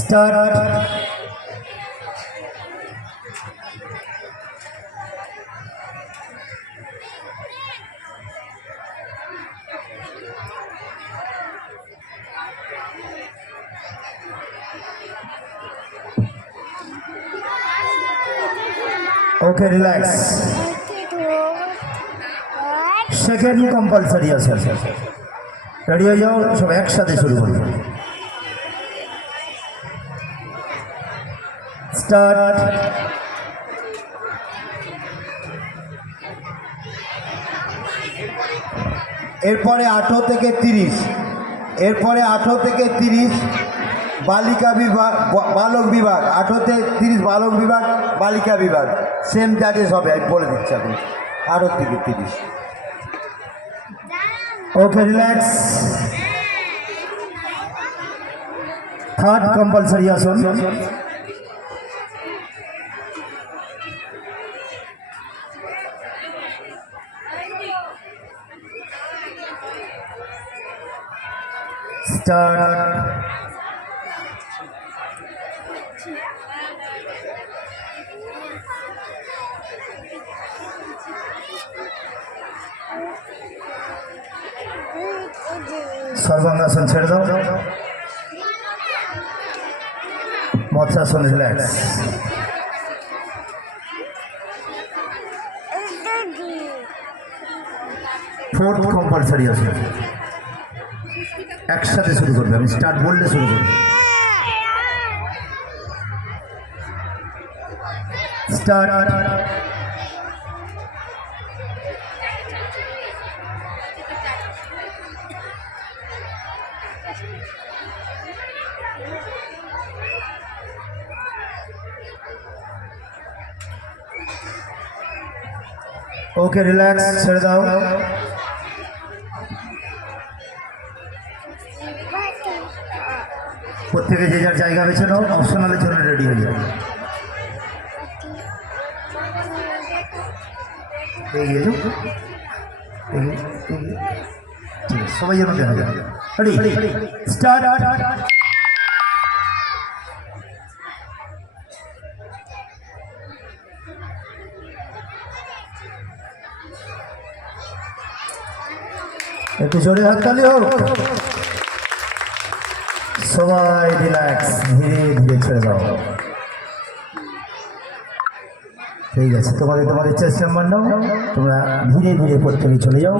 স্টার্ট। ওকে, relax. Second compulsory আছে। রেডি হয়ে যাও, সব একসাথে শুরু করবো। স্টার্ট। এরপরে 18 থেকে 30, এরপরে 18 থেকে 30 বালিকা বিভাগ, বালক বিভাগ। 18 থেকে 30 বালক বিভাগ, বালিকা বিভাগ। সেম জাজেস হবে, আমি বলে দিচ্ছি এখন। 18 থেকে 30। ওকে, রিল্যাক্স। থার্ড কম্পালসারি আসন। স্টার্ট। সর্বাঙ্গাসন ছেড়ে দাও। মৎস্যাসন, রিল্যাক্স। ফোর্থ কম্পালসারি আছে, একসাথে শুরু করবে। আমি স্টার্ট বললে শুরু করবে। স্টার্ট। ওকে, রিল্যাক্স, ছেড়ে দাও। প্রত্যেকে যে যার জায়গা বেছে নাও, অপশনালের জন্য রেডি হয়ে যাও। এগিয়ে যাও, ঠিক আছে, সবাই যেন দেখা যাবে। Ready, start. একটু জোরে হাততালি হোক। সবাই রিল্যাক্স, ধীরে ধীরে ছেড়ে দাও। ঠিক আছে, তোমাদের ইচ্ছা চেম্বার নাও, তোমরা ধীরে ধীরে প্রত্যেকে চলে যাও।